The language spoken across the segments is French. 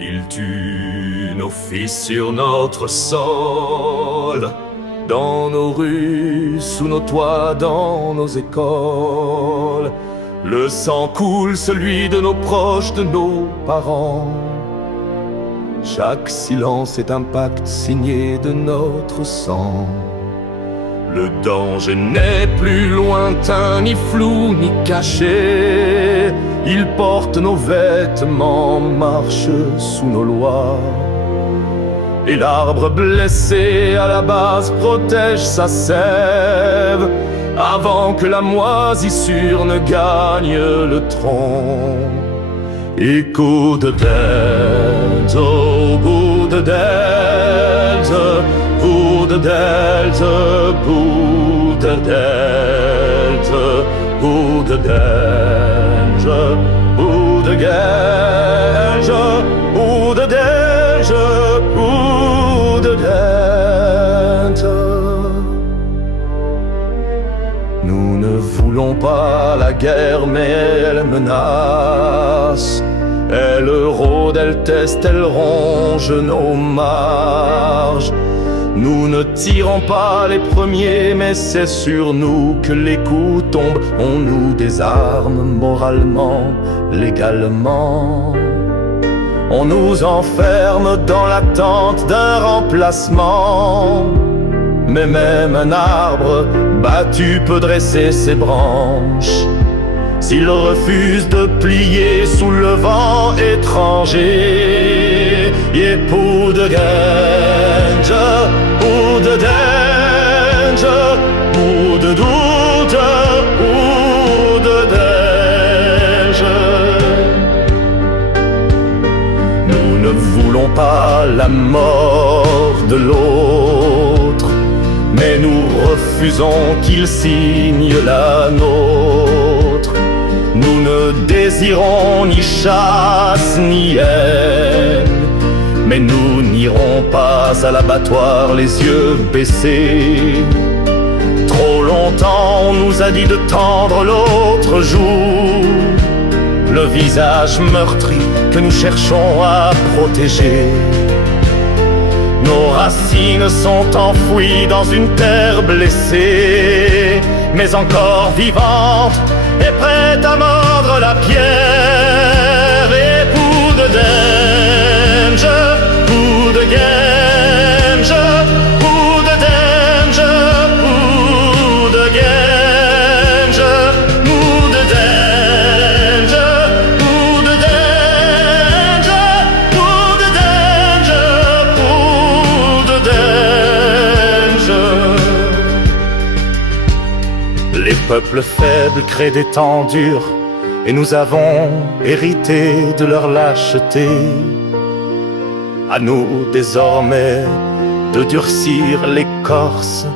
Ils tuent nos fils sur notre sol, dans nos rues, sous nos toits, dans nos écoles. Le sang coule, celui de nos proches, de nos parents. Chaque silence est un pacte signé de notre sang. Le danger n'est plus lointain, ni flou, ni caché. Il porte nos vêtements, marche sous nos lois. Et l'arbre blessé à la base protège sa sève, avant que la moisissure ne gagne le tronc. Écho de Delta, au bout de Delta, bout de Delta, bout de Delta, bout de Delta, bout de Delta, bout de Delta, bout de Delta. Nous ne voulons pas la guerre, mais elle menace. Elle rôde, elle teste, elle ronge nos marges. Nous ne tirons pas les premiers, mais c'est sur nous que les coups tombent. On nous désarme moralement, légalement. On nous enferme dans l'attente d'un remplacement. Mais même un arbre battu peut dresser ses branches s'il refuse de plier sous le vent étranger. Et pour de danger, pour de danger, pour de doute, pour de danger. Nous ne voulons pas la mort de l'autre, mais nous refusons qu'il signe la nôtre. Nous ne désirons ni chasse ni haine, mais nous n'irons pas à l'abattoir les yeux baissés. Trop longtemps on nous a dit de tendre l'autre joue, le visage meurtri que nous cherchons à protéger. Nos racines sont enfouies dans une terre blessée, mais encore vivante et prête à mordre la pierre. Et pour de danger, pour de danger, pour de danger, pour de danger, pour de danger, pour de danger, pour de danger, pour de danger. Les peuples faibles créent des temps durs, et nous avons hérité de leur lâcheté. À nous désormais de durcir l'écorce,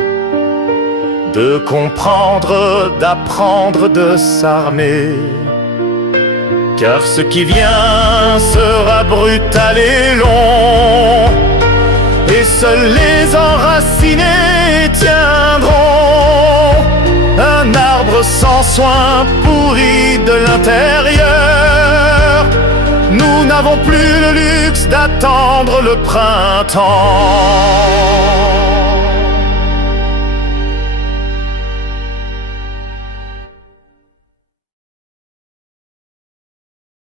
de comprendre, d'apprendre, de s'armer. Car ce qui vient sera brutal et long, et seuls les enracinés tiendront. Un arbre sans soin pourri de l'intérieur. Nous n'avons plus le luxe d'attendre le printemps.